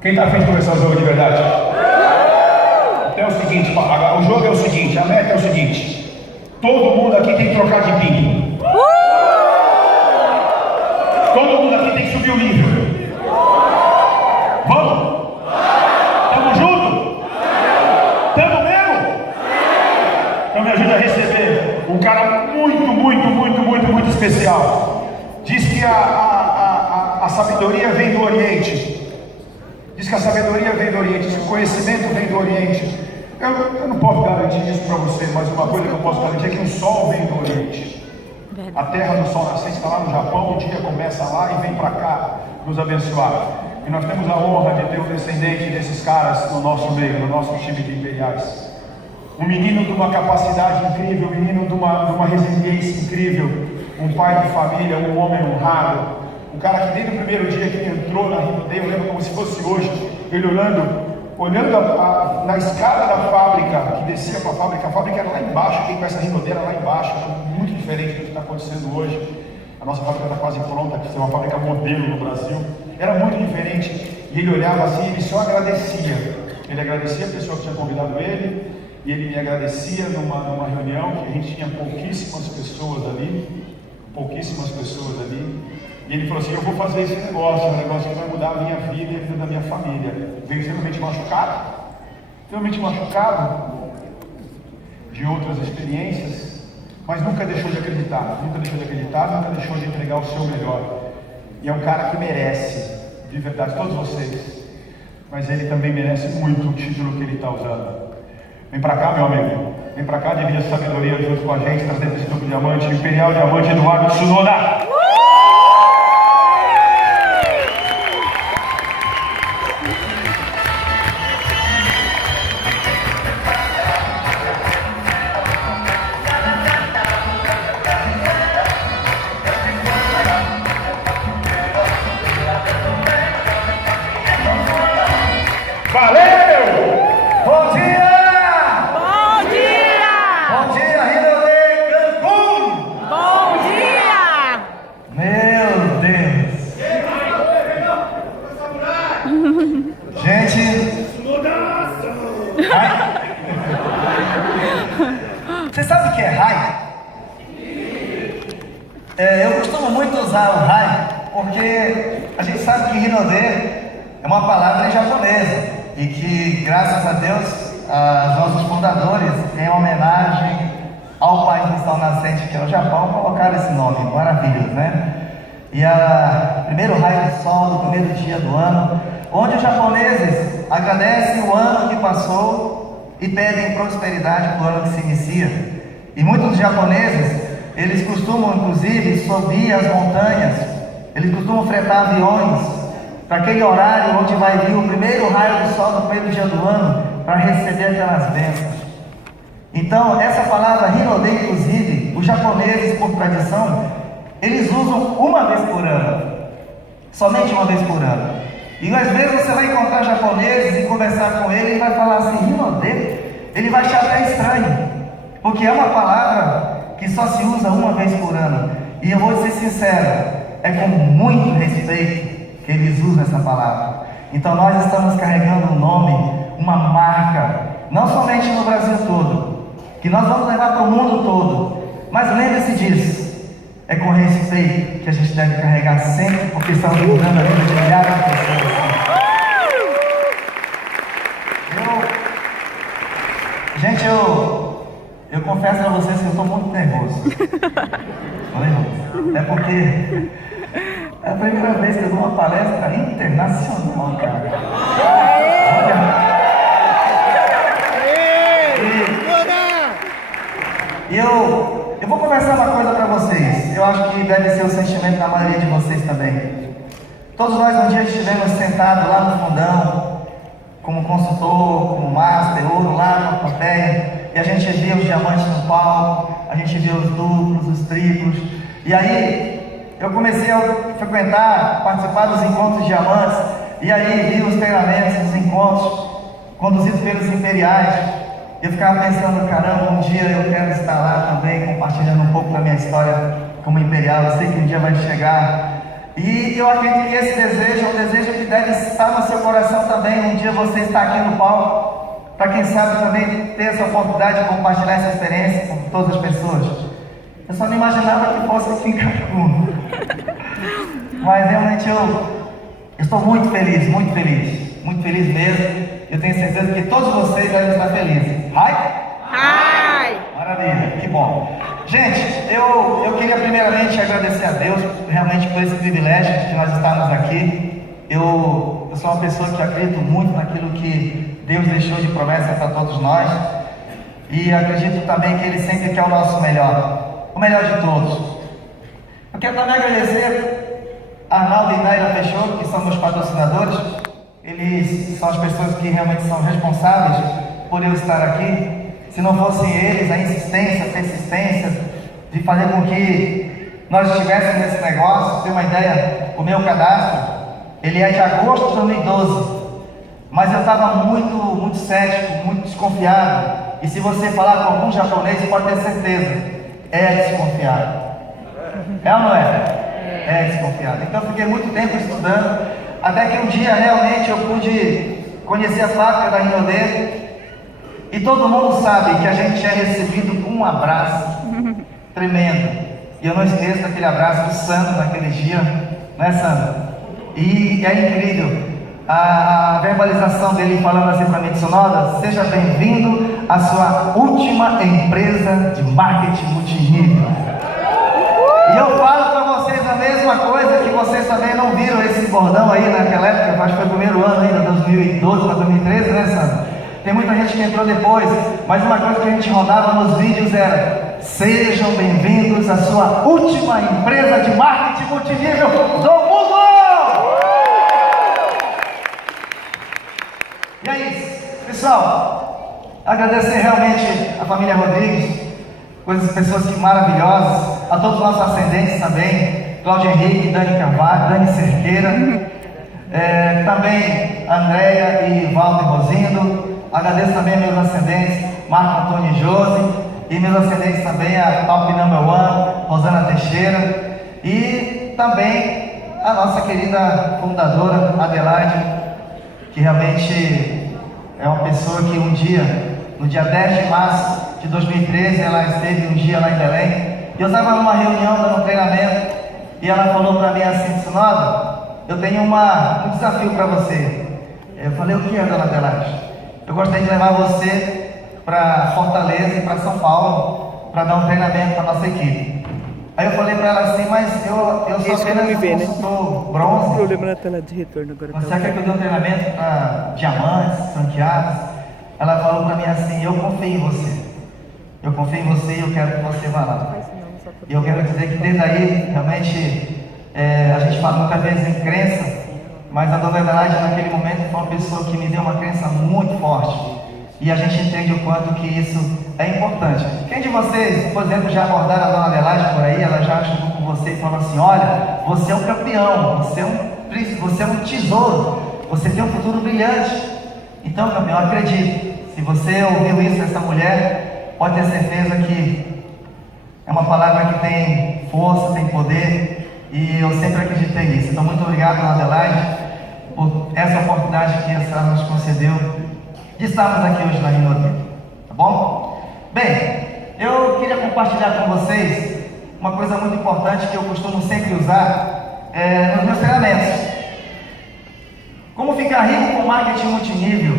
Quem está afim de começar o jogo de verdade? Então é o seguinte, o jogo é o seguinte, a meta é o seguinte: todo mundo aqui tem que trocar de pinto. Todo mundo aqui tem que subir o nível. Vamos? Tamo junto? Tamo mesmo? Então me ajuda a receber um cara muito especial. Diz que a sabedoria vem do Oriente. Diz que a sabedoria vem do Oriente, diz que o conhecimento vem do Oriente. Eu não posso garantir isso para você, mas uma coisa que eu posso garantir é que o sol vem do Oriente. A terra do sol nascente está lá no Japão, o dia começa lá e vem para cá nos abençoar. E nós temos a honra de ter um descendente desses caras no nosso meio, no nosso time de imperiais. Um menino de uma capacidade incrível, um menino de uma resiliência incrível, um pai de família, um homem honrado. Um cara que desde o primeiro dia que ele entrou na Rio Day, eu lembro como se fosse hoje, ele olhando na escada da fábrica, que descia para a fábrica era lá embaixo, quem conhece a Rio Day era lá embaixo, era muito diferente do que está acontecendo hoje. A nossa fábrica está quase pronta, que é uma fábrica modelo no Brasil, era muito diferente, e ele olhava assim, ele só agradecia. Ele agradecia a pessoa que tinha convidado ele, e ele me agradecia numa reunião, que a gente tinha pouquíssimas pessoas ali, e ele falou assim: eu vou fazer esse negócio, um negócio que vai mudar a minha vida e a vida da minha família. Veio extremamente machucado de outras experiências, mas nunca deixou de acreditar, nunca deixou de entregar o seu melhor. E é um cara que merece, de verdade, todos vocês, mas ele também merece muito o título que ele está usando. Vem pra cá, meu amigo, vem pra cá, divide a sabedoria junto com a gente, trazendo esse duplo diamante, Imperial Diamante Eduardo Tsunoda. Você sabe o que é Rai? Eu costumo muito usar o Rai, porque a gente sabe que Hinode é uma palavra em japonesa, e que, graças a Deus, os nossos fundadores, em homenagem ao país do sol nascente, que é o Japão, colocaram esse nome, maravilhoso, né? E o primeiro raio do sol do primeiro dia do ano, onde os japoneses agradecem o ano que passou e pedem prosperidade para o ano que se inicia. E muitos japoneses, eles costumam inclusive subir as montanhas, eles costumam fretar aviões para aquele horário onde vai vir o primeiro raio do sol no primeiro dia do ano, para receber aquelas bênçãos. Então, essa palavra Hinode, inclusive, os japoneses, por tradição, eles usam uma vez por ano, somente uma vez por ano. E às vezes você vai encontrar japoneses e conversar com ele e vai falar assim, Hinode, ele vai achar até estranho, porque é uma palavra que só se usa uma vez por ano. E eu vou ser sincero, é com muito respeito que eles usam essa palavra. Então nós estamos carregando um nome, uma marca, não somente no Brasil todo, que nós vamos levar para o mundo todo. Mas lembre-se disso, é com respeito que a gente deve carregar sempre, porque estamos mudando a vida de milhares de pessoas. Gente, eu confesso a vocês que eu estou muito nervoso. É porque é a primeira vez que eu dou uma palestra internacional, cara. E eu vou conversar uma coisa para vocês. Eu acho que deve ser o sentimento da maioria de vocês também. Todos nós um dia estivemos sentados lá no fundão, como consultor, como master, ouro lá na plateia, e a gente via os diamantes no palco, a gente via os duplos, os triplos, e aí eu comecei a frequentar, participar dos encontros de diamantes, e aí vi os treinamentos, os encontros conduzidos pelos imperiais. Eu ficava pensando, caramba, um dia eu quero estar lá também, compartilhando um pouco da minha história como imperial. Eu sei que um dia vai chegar. E eu acredito que esse desejo é um desejo que deve estar no seu coração também. também um dia você estar aqui no palco, para quem sabe também ter essa oportunidade de compartilhar essa experiência com todas as pessoas. Eu só não imaginava que fosse assim Carapicuíba. Mas realmente eu estou muito feliz mesmo. Eu tenho certeza que todos vocês devem estar felizes. Hi? Maravilha, que bom. Gente, eu queria primeiramente agradecer a Deus realmente por esse privilégio de nós estarmos aqui. Eu sou uma pessoa que acredito muito naquilo que Deus deixou de promessa para todos nós. E acredito também que Ele sempre quer o nosso melhor, o melhor de todos. Eu quero também agradecer a Arnaldo e Naila Peixoto, que são meus patrocinadores. Eles são as pessoas que realmente são responsáveis por eu estar aqui. Se não fossem eles, a insistência, a persistência de fazer com que nós estivéssemos nesse negócio. Ter uma ideia, o meu cadastro, ele é de agosto de 2012, mas eu estava muito cético, muito desconfiado. E se você falar com algum japonês, pode ter certeza, é desconfiado. É ou não é? É desconfiado. Então eu fiquei muito tempo estudando, até que um dia realmente eu pude conhecer a fábrica da Rinode. E todo mundo sabe que a gente é recebido com um abraço tremendo. E eu não esqueço daquele abraço do Sandro naquele dia, né, Sandro? E é incrível a verbalização dele falando assim para mim: Tsunoda, seja bem-vindo à sua última empresa de marketing multinível. E eu falo para vocês a mesma coisa, que vocês também não viram esse bordão aí naquela época, acho que foi o primeiro ano ainda, 2012 para 2013, né, Sandro? Tem muita gente que entrou depois, mas uma coisa que a gente rodava nos vídeos era: sejam bem-vindos à sua última empresa de marketing multinível do mundo! E é isso, pessoal. Agradecer realmente a família Rodrigues, pessoas que maravilhosas, a todos os nossos ascendentes também, Cláudio Henrique, Dani Carvalho, Dani Cerqueira, também Andréia e Walter Rosindo. Agradeço também a meus ascendentes, Marco Antônio e Josi, e meus ascendentes também, a Top Number One, Rosana Teixeira, e também a nossa querida fundadora, Adelaide, que realmente é uma pessoa que um dia, no dia 10 de março de 2013, ela esteve um dia lá em Belém, e eu estava numa reunião, dando um treinamento, e ela falou para mim assim: Tsunoda, eu tenho um desafio para você. Eu falei: o que é, dona Adelaide? Eu gostaria de levar você para Fortaleza e para São Paulo para dar um treinamento para a nossa equipe. Aí eu falei para ela assim: mas eu sou apenas um consultor bronze. Problema na tela de retorno agora. Você quer que eu dê um treinamento para diamantes, franqueados? Ela falou para mim assim: eu confio em você. Eu confio em você e eu quero que você vá lá. E eu quero dizer que desde aí, realmente, a gente fala muitas vezes em crença, mas a dona Adelaide naquele momento foi uma pessoa que me deu uma crença muito forte. E a gente entende o quanto que isso é importante. Quem de vocês, por exemplo, já abordaram a dona Adelaide por aí? Ela já chegou com você e falou assim: olha, você é um campeão, você é um tesouro, você tem um futuro brilhante. Então, campeão, acredite, se você ouviu isso dessa mulher, pode ter certeza que é uma palavra que tem força, tem poder, e eu sempre acreditei nisso. Então, muito obrigado, dona Adelaide, por essa oportunidade que a senhora nos concedeu de estarmos aqui hoje na Rinode, tá bom? Bem, eu queria compartilhar com vocês uma coisa muito importante que eu costumo sempre usar nos meus treinamentos. Como ficar rico com marketing multinível?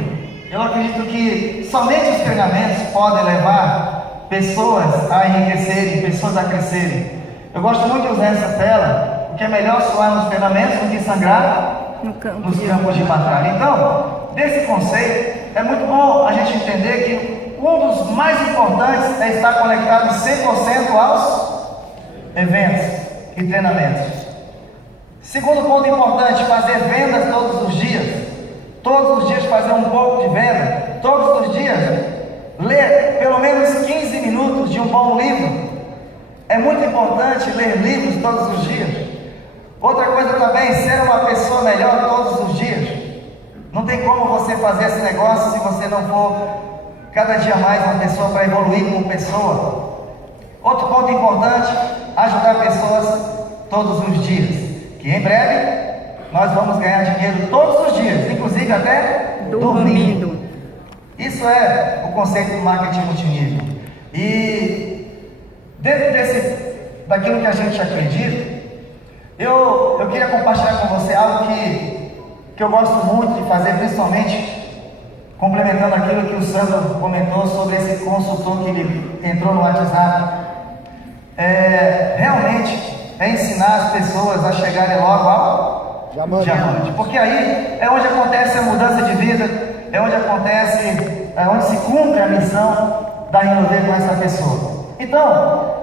Eu acredito que somente os treinamentos podem levar pessoas a enriquecerem, pessoas a crescerem. Eu gosto muito de usar essa tela, porque é melhor suar nos treinamentos do que sangrar nos campos de batalha. Então, desse conceito, é muito bom a gente entender que um dos mais importantes é estar conectado 100% aos eventos e treinamentos. Segundo ponto importante: fazer vendas todos os dias. Todos os dias fazer um pouco de venda. Todos os dias ler pelo menos 15 minutos de um bom livro. É muito importante ler livros todos os dias. Outra coisa também, ser uma pessoa melhor todos os dias. Não tem como você fazer esse negócio se você não for cada dia mais uma pessoa para evoluir como pessoa. Outro ponto importante: ajudar pessoas todos os dias. Que em breve nós vamos ganhar dinheiro todos os dias, inclusive até dormindo. Isso é o conceito do marketing multinível. E dentro daquilo que a gente acredita, eu queria compartilhar com você algo que eu gosto muito de fazer, principalmente complementando aquilo que o Sandro comentou sobre esse consultor que ele entrou no WhatsApp. Realmente é ensinar as pessoas a chegarem logo ao diamante, porque aí é onde acontece a mudança de vida, é onde se cumpre a missão da Rinode com essa pessoa. Então,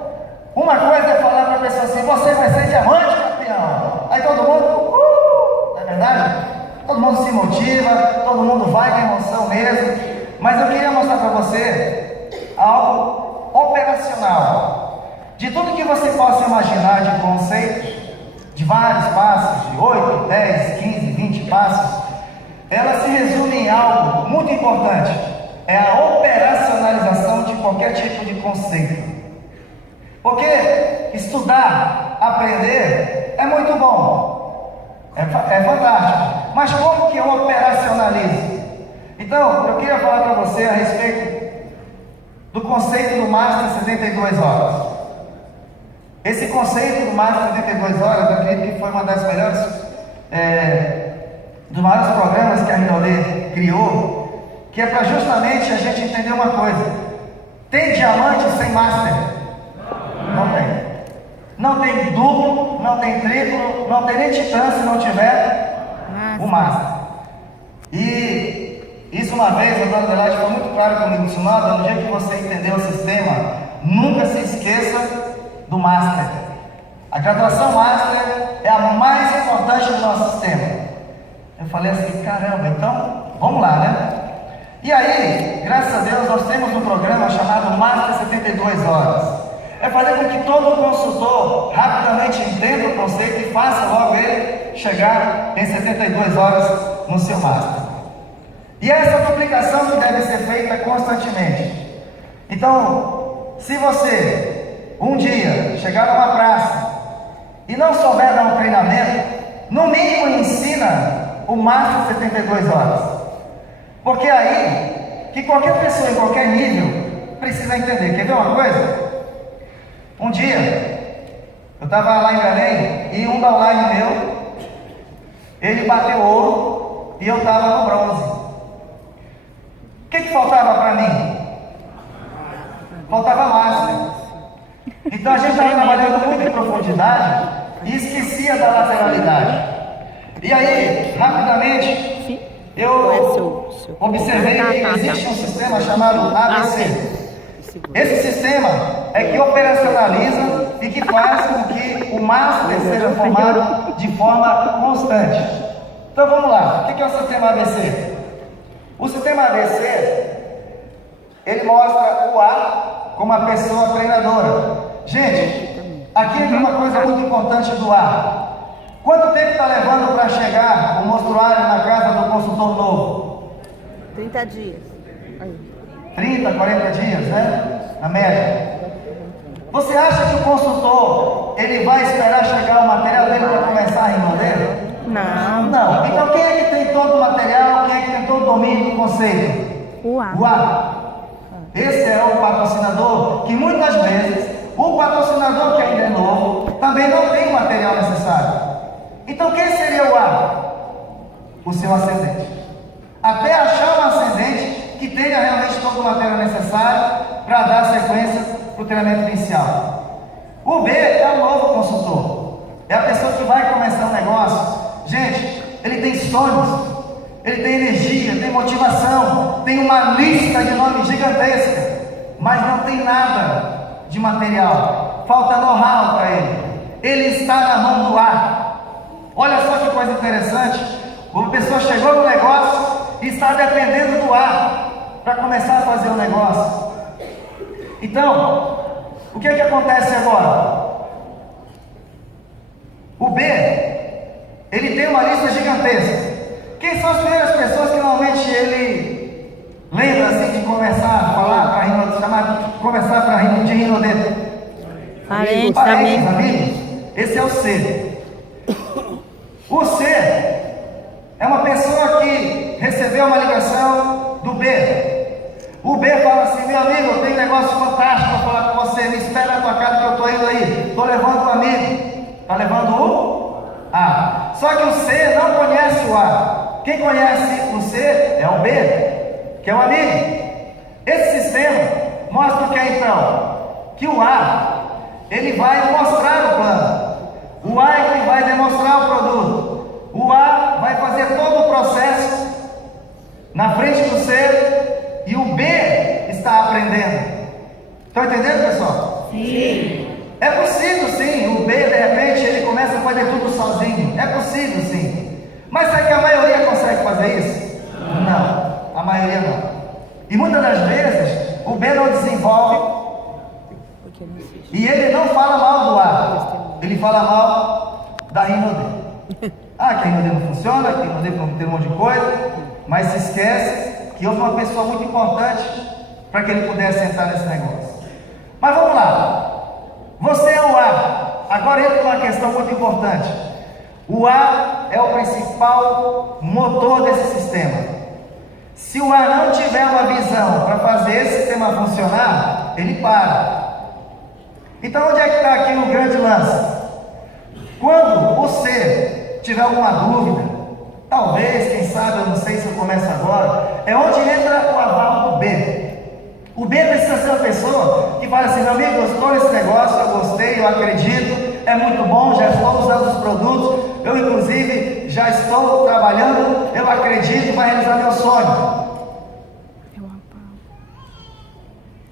uma coisa é falar para a pessoa assim: você vai ser diamante, campeão. Aí todo mundo, não é verdade? Todo mundo se motiva, todo mundo vai com emoção mesmo. Mas eu queria mostrar para você algo operacional. De tudo que você possa imaginar de conceitos, de vários passos, de 8, 10, 15, 20 passos, ela se resume em algo muito importante: é a operacionalização de qualquer tipo de conceito. Porque estudar, aprender é muito bom, é fantástico, mas como que eu operacionalizo? Então, eu queria falar para você a respeito do conceito do Master 72 horas. Esse conceito do Master 72 horas, eu acredito que foi uma das melhores, dos maiores programas que a Rinode criou, que é para justamente a gente entender uma coisa: tem diamante sem Master? Não tem. Não tem duplo, não tem triplo, não tem nem titã se não tiver o Master. E isso uma vez, a Dona Adelaide foi muito claro comigo: disse: no dia que você entender o sistema, nunca se esqueça do Master. A graduação Master é a mais importante do nosso sistema. Eu falei assim: caramba, então vamos lá, né? E aí, graças a Deus, nós temos um programa chamado Master 72 horas. É fazer com que todo consultor rapidamente entenda o conceito e faça logo ele chegar em 72 horas no seu Master. E essa duplicação que deve ser feita constantemente. Então, se você um dia chegar numa praça e não souber dar um treinamento, no mínimo ensina o Master 72 horas. Porque aí, que qualquer pessoa em qualquer nível precisa entender. Quer ver uma coisa? Um dia, eu estava lá em Belém e um downline meu, ele bateu ouro e eu estava no bronze. O que faltava para mim? Faltava Master. Então a gente estava trabalhando muito em profundidade e esquecia da lateralidade. E aí, rapidamente, eu observei que existe um sistema chamado ABC. Esse sistema é que operacionaliza e que faz com que o Master seja formado de forma constante. Então vamos lá, o que é o sistema ABC? O sistema ABC, ele mostra o A como a pessoa treinadora. Gente, aqui tem uma coisa muito importante do A. Quanto tempo está levando para chegar o mostruário na casa do consultor novo? 30 dias. 30, 40 dias, né? Na média. Você acha que o consultor, ele vai esperar chegar o material dele para começar a Rinode? Não. Não. Então quem é que tem todo o material? Quem é que tem todo o domínio do conceito? O A. O A. Esse é o patrocinador que muitas vezes o patrocinador que ainda é novo também não tem o material necessário. Então quem seria o A? O seu ascendente. Até achar um ascendente que tenha realmente todo o material necessário para dar sequência para o treinamento inicial. O B é o novo consultor. É a pessoa que vai começar um negócio. Gente, ele tem sonhos, ele tem energia, tem motivação, tem uma lista de nomes gigantesca, mas não tem nada de material. Falta know-how para ele. Ele está na mão do ar. Olha só que coisa interessante. Uma pessoa chegou no negócio e está dependendo do ar para começar a fazer o negócio. Então, o que é que acontece agora? O B, ele tem uma lista gigantesca. Quem são as primeiras pessoas que normalmente ele lembra assim de começar a falar para Rinode, começar para Rinode, de Rinode? Parentes, amigos. Esse é o C. O C uma pessoa que recebeu uma ligação do B. O B fala assim: meu amigo, eu tenho um negócio fantástico para falar com você, me espera na tua casa que eu estou indo aí, estou levando um amigo. Está levando o A. Só que o C não conhece o A. Quem conhece o C é o B, que é o amigo. Esse sistema mostra o que é então? Que o A, ele vai mostrar o plano. O A é que vai demonstrar o produto. O A vai fazer todo o processo na frente do C e o B está aprendendo. Estão entendendo, pessoal? Sim. É possível sim, o B de repente ele começa a fazer tudo sozinho. É possível sim. Mas será que a maioria consegue fazer isso? Não, a maioria não. E muitas das vezes o B não desenvolve e ele não fala mal do A, ele fala mal da Rinode. Ah, que a Rinode não funciona, que a Rinode não tem um monte de coisa, mas se esquece que houve uma pessoa muito importante para que ele pudesse entrar nesse negócio. Mas vamos lá. Você é o A. Agora entra uma questão muito importante. O A é o principal motor desse sistema. Se o A não tiver uma visão para fazer esse sistema funcionar, ele para. Então onde é que está aqui o grande lance? Quando você tiver alguma dúvida, talvez, quem sabe, eu não sei se eu começo agora, é onde entra o aval do B. O B precisa ser uma pessoa que fala assim: meu amigo, eu estou nesse negócio, eu gostei, eu acredito, é muito bom, já estou usando os produtos, eu inclusive já estou trabalhando, eu acredito, vai realizar meu sonho.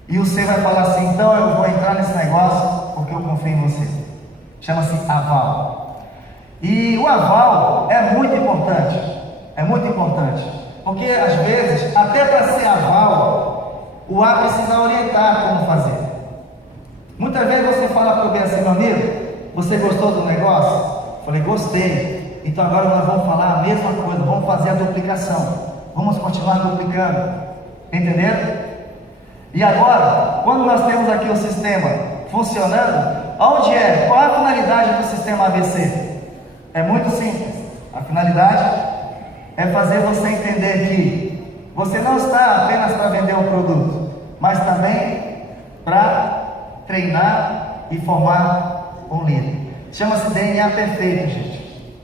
E você vai falar assim: então eu vou entrar nesse negócio porque eu confio em você. Chama-se aval. E o aval é muito importante. É muito importante. Porque às vezes, até para ser aval, o A precisa orientar como fazer. Muitas vezes você fala para o B assim: meu amigo, você gostou do negócio? Eu falei: gostei. Então agora nós vamos falar a mesma coisa, vamos fazer a duplicação. Vamos continuar duplicando. Entendendo? E agora, quando nós temos aqui o sistema funcionando, onde é? Qual é a finalidade do sistema ABC? É muito simples. A finalidade é fazer você entender que você não está apenas para vender um produto, mas também para treinar e formar um líder. Chama-se DNA perfeito, gente.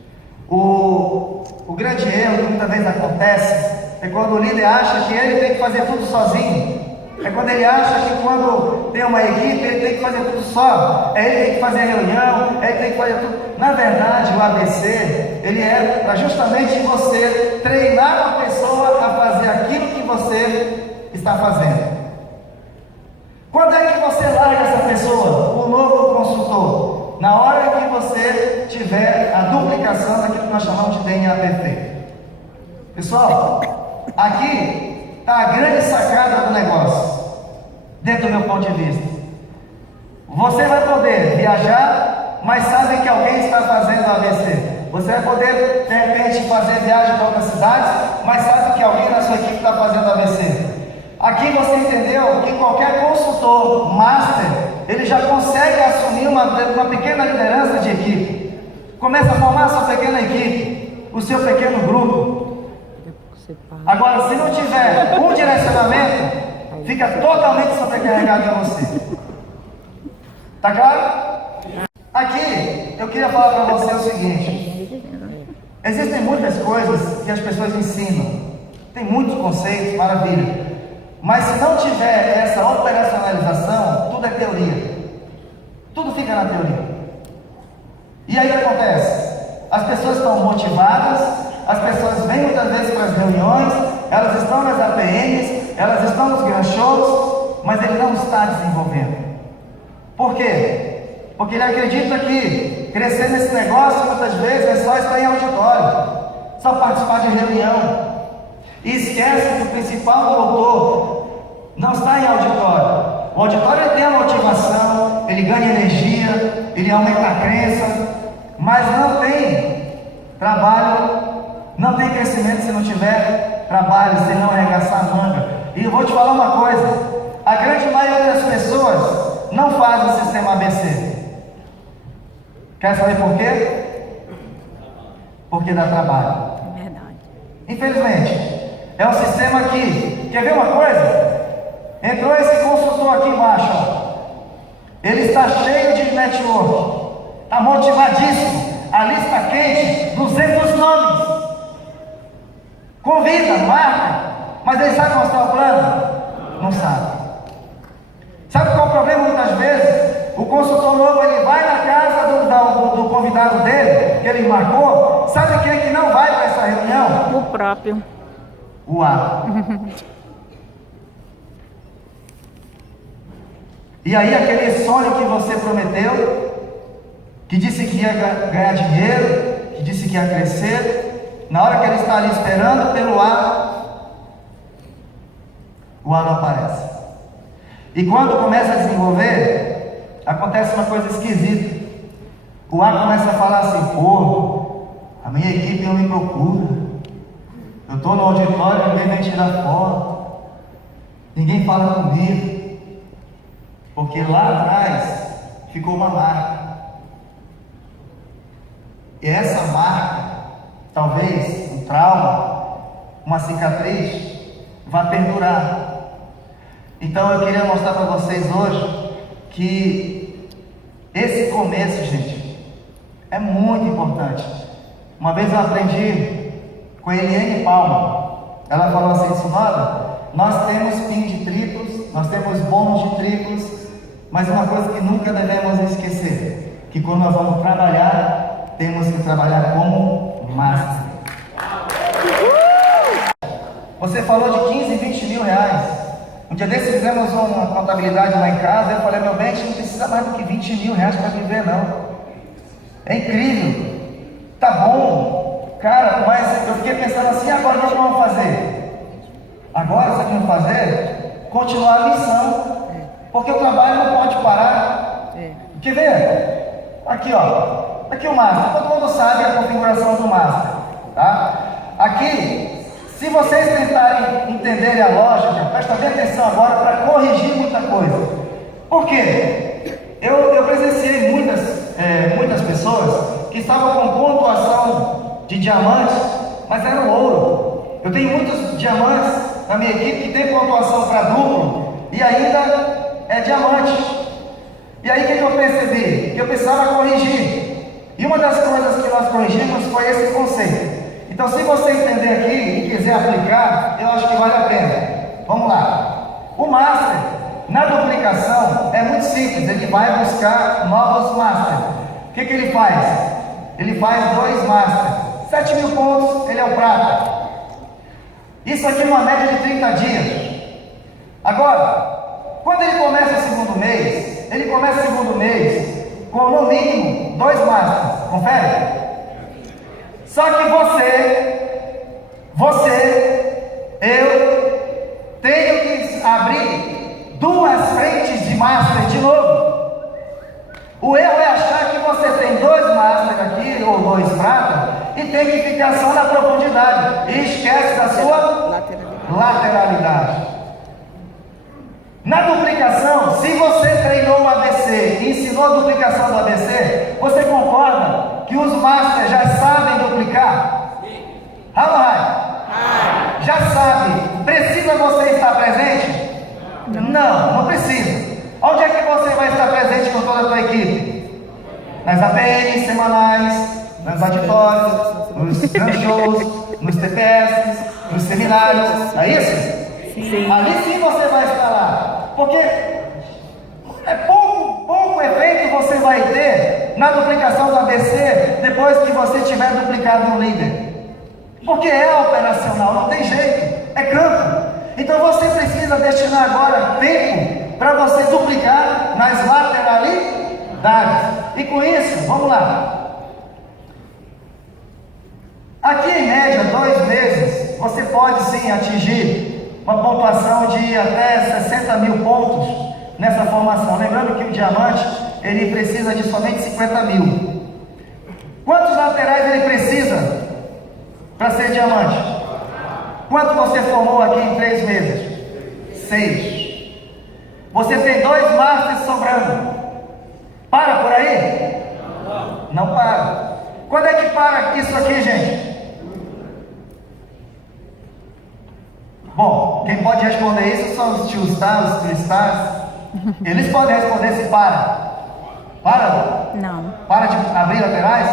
O grande erro que muitas vezes acontece é quando o líder acha que ele tem que fazer tudo sozinho. É quando ele acha que quando tem uma equipe, ele tem que fazer tudo só. É ele que tem que fazer reunião, é ele que tem que fazer tudo. Na verdade, o ABC, ele é para justamente você treinar uma pessoa a fazer aquilo que você está fazendo. Quando é que você larga essa pessoa, o novo consultor? Na hora que você tiver a duplicação daquilo que nós chamamos de DNA perfeito. Pessoal, aqui está a grande sacada do negócio, dentro do meu ponto de vista. Você vai poder viajar, mas sabe que alguém está fazendo ABC. Você vai poder, de repente, fazer viagem para outras cidades, mas sabe que alguém na sua equipe está fazendo ABC. Aqui você entendeu que qualquer consultor master, ele já consegue assumir uma pequena liderança de equipe. Começa a formar a sua pequena equipe, o seu pequeno grupo. Agora, se não tiver um direcionamento, fica totalmente sobrecarregado em você. Tá claro? Aqui, eu queria falar para você o seguinte: existem muitas coisas que as pessoas ensinam, tem muitos conceitos, maravilha, mas se não tiver essa operacionalização, tudo é teoria, tudo fica na teoria. E aí o que acontece? As pessoas estão motivadas, as pessoas vêm muitas vezes para as reuniões, elas estão nas APMs, elas estão nos grand shows, mas ele não está desenvolvendo. Por quê? Porque ele acredita que crescer nesse negócio muitas vezes é só estar em auditório, só participar de reunião, e esquece que o principal motor não está em auditório. O auditório tem a motivação, ele ganha energia, ele aumenta a crença, mas não tem trabalho, não tem crescimento se não tiver trabalho, se não arregaçar a manga. E eu vou te falar uma coisa: a grande maioria das pessoas não faz o sistema ABC. Quer saber por quê? Porque dá trabalho. É verdade. Infelizmente, é um sistema que, quer ver uma coisa? Entrou esse consultor aqui embaixo, ó. Ele está cheio de network, está motivadíssimo, a lista quente, 200 nomes, convida, marca, mas ele sabe mostrar o plano? Não sabe. Sabe qual é o problema muitas vezes? O consultor novo, ele vai na casa do convidado dele, que ele marcou, sabe quem é que não vai para essa reunião? O próprio. O A. E aí aquele sonho que você prometeu, que disse que ia ganhar dinheiro, que disse que ia crescer, na hora que ele está ali esperando pelo A, o A não aparece. E quando começa a desenvolver, acontece uma coisa esquisita. O A começa a falar assim: pô, a minha equipe não me procura, eu estou no auditório, ninguém vem tirar foto, ninguém fala comigo. Porque lá atrás ficou uma marca. E essa marca, talvez um trauma, uma cicatriz, vai perdurar. Então eu queria mostrar para vocês hoje que esse começo, gente, é muito importante. Uma vez eu aprendi com a Eliane Palma. Ela falou assim: Sunoda, nós temos PIN de triplos, nós temos bônus de triplos, mas uma coisa que nunca devemos esquecer, que quando nós vamos trabalhar, temos que trabalhar como master. Você falou de 15, 20 mil reais. Um dia desses fizemos uma contabilidade lá em casa, eu falei: meu bem, a gente não precisa mais do que 20 mil reais para viver, não. É incrível. Tá bom, cara, mas eu fiquei pensando assim: agora o que vamos fazer? Agora, sabe o que vamos fazer? Continuar a missão. Porque o trabalho não pode parar. Quer ver? Aqui, ó. Aqui o master. Todo mundo sabe a configuração do master, tá? Aqui, se vocês tentarem entender a lógica, presta bem atenção agora para corrigir muita coisa. Por quê? Eu presenciei muitas pessoas que estavam com pontuação de diamantes, mas era ouro. Eu tenho muitos diamantes na minha equipe que tem pontuação para duplo e ainda é diamante. E aí o que eu percebi? Que eu precisava corrigir. E uma das coisas que nós corrigimos foi esse conceito. Então, se você entender aqui e quiser aplicar, eu acho que vale a pena. Vamos lá. O master, na duplicação, é muito simples. Ele vai buscar novos masters. O que ele faz? Ele faz 2 masters. 7 mil pontos, ele é o prata. Isso aqui é uma média de 30 dias. Agora, quando ele começa o segundo mês, com no mínimo 2 masters. Confere? Só que eu tenho que abrir 2 frentes de master de novo. O erro é achar que você tem 2 master aqui, ou 2 prata, e tem que ficar só na profundidade, e esquece da sua lateralidade. Na duplicação, se você treinou o ABC e ensinou a duplicação do ABC, você concorda que os masters já sabem duplicar? Sim. Já sabe. Precisa você estar presente? Não precisa. Onde é que você vai estar presente com toda a sua equipe? Nas APNs semanais, nos auditórios, nos grandes shows, nos TPS, nos seminários, é isso? Sim. Ali sim você vai estar lá, porque é pouco efeito você vai ter na duplicação do ABC depois que você tiver duplicado no líder, porque é operacional, não tem jeito, é campo. Então você precisa destinar agora tempo para você duplicar nas lateralidades. E com isso, vamos lá. Aqui em média, 2 meses, você pode sim atingir uma pontuação de até 60 mil pontos nessa formação. Lembrando que o diamante, ele precisa de somente 50 mil. Quantos laterais ele precisa para ser diamante? Quanto você formou aqui em 3 meses? 6. Você tem 2 masters sobrando. Para por aí? Não para. Quando é que para isso aqui, gente? Bom, quem pode responder isso são os tio stars, os tio stars. Eles podem responder se para. Para? Não. Para de abrir laterais?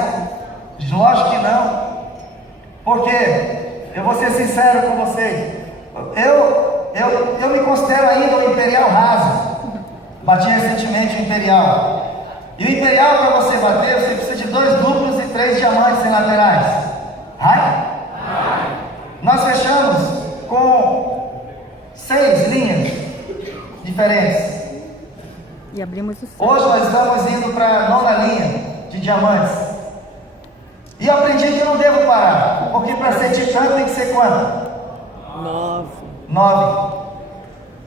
Lógico que não. Porque, eu vou ser sincero com vocês, eu me considero ainda o Imperial raso. Bati recentemente o Imperial. E o Imperial, para você bater, você precisa de 2 duplos e 3 diamantes em laterais. Right? Nós fechamos com 6 linhas diferentes. E abrimos o céu. Hoje nós estamos indo para a 9ª linha de diamantes. E eu aprendi que eu não devo parar. Porque para ser titã tem que ser quanto? 9. 9.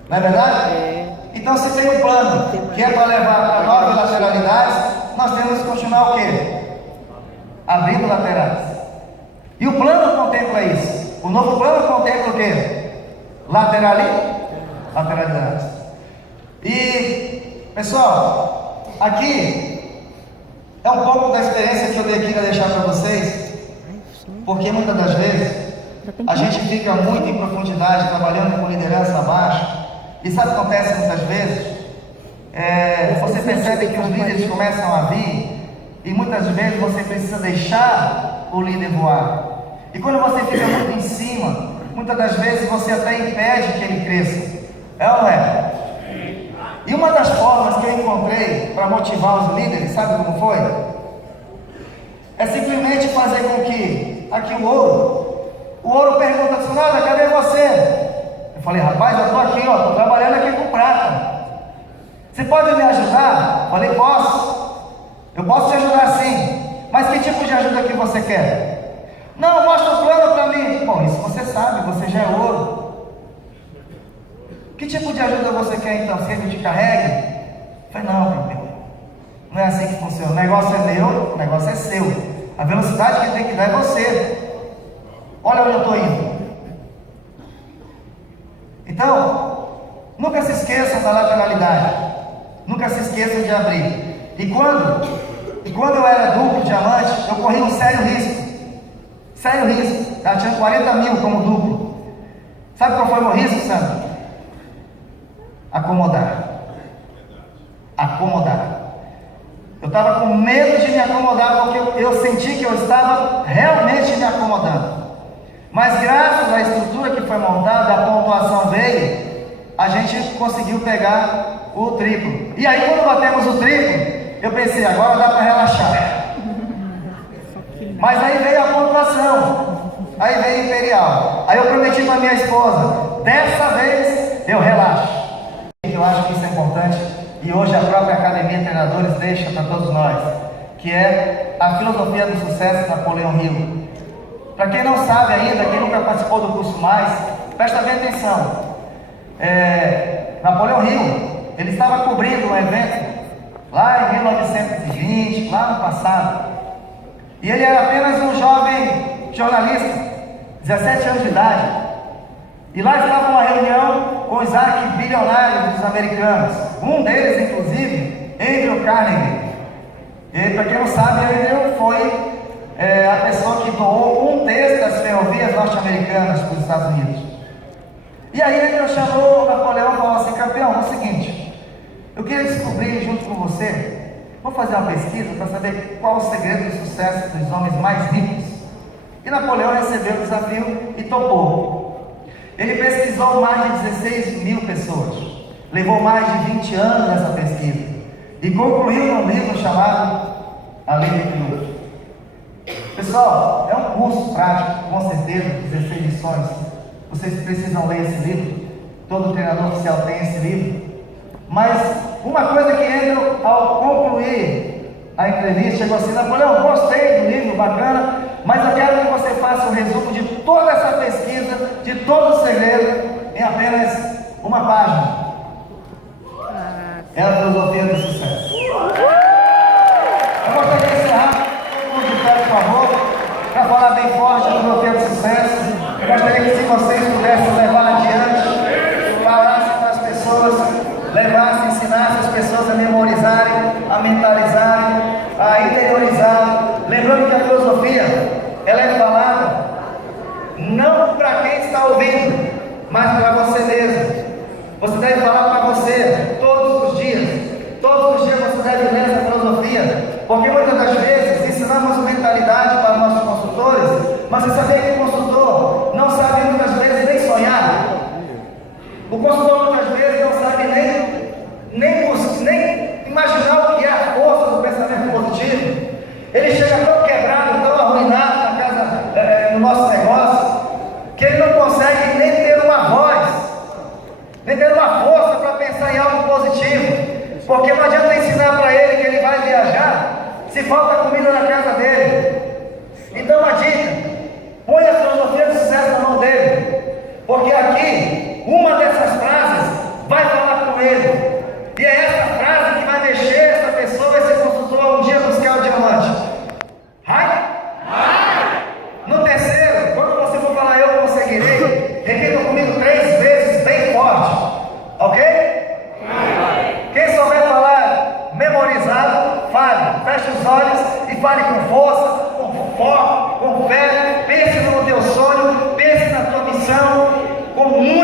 Não é verdade? É. Então se tem um plano que é para levar para 9 lateralidades, nós temos que continuar o quê? Abrindo laterais. E o plano contempla isso. O novo plano contempla o quê? Lateralidades. E, pessoal, aqui é um pouco da experiência que eu queria deixar para vocês, porque muitas das vezes a gente fica muito em profundidade trabalhando com liderança abaixo. E sabe o que acontece muitas vezes? Você percebe que os líderes começam a vir e muitas vezes você precisa deixar o líder voar. E quando você fica muito em cima, muitas das vezes você até impede que ele cresça. É ou não é? E uma das formas que eu encontrei para motivar os líderes, sabe como foi? É simplesmente fazer com que, aqui o ouro pergunta assim: Sonoda, cadê você? Eu falei: rapaz, eu estou aqui, ó, estou trabalhando aqui com prata. Você pode me ajudar? Eu falei: posso. Eu posso te ajudar sim. Mas que tipo de ajuda que você quer? Não, mostra o plano para mim. Bom, isso você sabe, você já é ouro. Que tipo de ajuda você quer então? Você que te carregue? Eu falei: não, campeão. Não é assim que funciona. O negócio é meu, o negócio é seu. A velocidade que tem que dar é você. Olha onde eu estou indo. Então, nunca se esqueçam da lateralidade. Nunca se esqueçam de abrir. E quando eu era duplo diamante, eu corri um sério risco. Sério risco. Eu tinha 40 mil como duplo. Sabe qual foi o meu risco, Sandro? Acomodar. Eu estava com medo de me acomodar, porque eu senti que eu estava realmente me acomodando. Mas graças à estrutura que foi montada, a pontuação veio, a gente conseguiu pegar o triplo. E aí quando batemos o triplo, eu pensei: agora dá para relaxar. Mas aí veio a pontuação, aí veio o Imperial. Aí eu prometi para minha esposa: dessa vez eu relaxo. Eu acho que isso é importante, e hoje a própria Academia de Treinadores deixa para todos nós, que é a filosofia do sucesso de Napoleão Hill. Para quem não sabe ainda, quem nunca participou do curso mais, presta bem atenção. Napoleão Hill, ele estava cobrindo um evento lá em 1920, lá no passado, e ele era apenas um jovem jornalista, 17 anos de idade. E lá estava uma reunião com os arquibilionários dos americanos. Um deles, inclusive, Andrew Carnegie. E para quem não sabe, Andrew foi a pessoa que doou 1/3 das ferrovias norte-americanas para os Estados Unidos. E aí Andrew chamou Napoleão e falou assim: campeão, é o seguinte, eu queria descobrir junto com você, vou fazer uma pesquisa para saber qual o segredo do sucesso dos homens mais ricos. E Napoleão recebeu o desafio e topou. Ele pesquisou mais de 16 mil pessoas, levou mais de 20 anos nessa pesquisa e concluiu num livro chamado A Lei do Equilíbrio. Pessoal, é um curso prático, com certeza, 16 lições. Vocês precisam ler esse livro, todo treinador oficial tem esse livro. Mas uma coisa que Andrew, ao concluir a entrevista, chegou assim: Napoleão, gostei do livro, bacana, mas eu quero que você faça um resumo de toda essa pesquisa, de todo o segredo, em apenas uma página. É a filosofia do sucesso. Eu gostaria de encerrar, todo mundo de pé, por favor, para falar bem forte a filosofia do sucesso. Eu gostaria que, se vocês pudessem levar adiante, falassem para as pessoas, levassem, ensinassem as pessoas a memorizarem, a mentalizarem, a interiorizar. Lembrando que a filosofia, ela é falada não para quem está ouvindo, mas para você mesmo. Você deve falar para você todos os dias. Todos os dias você deve ler essa filosofia, porque muitas das vezes ensinamos mentalidade para os nossos consultores, mas você sabia que o consultor não sabe muitas vezes nem sonhar? O consultor muitas vezes não sabe nem imaginar o que é a força do pensamento positivo. Ele chega tão quebrado, tão arruinado na casa, no nosso negócio, que ele não consegue nem ter uma voz, nem ter uma força para pensar em algo positivo. Porque não adianta ensinar para ele que ele vai viajar se falta comida na casa dele. Então uma dica: põe a filosofia do sucesso na mão dele, porque aqui uma dessas frases vai falar com ele, e é essa frase que vai deixar essa pessoa, esse consultor, um dia buscar o diamante. No terceiro, quando você for falar eu conseguirei, repita comigo 3 vezes bem forte, ok? Quem souber falar memorizado, fale, feche os olhos e fale com força, com foco, com fé. Pense no teu sonho, pense na tua missão, com muito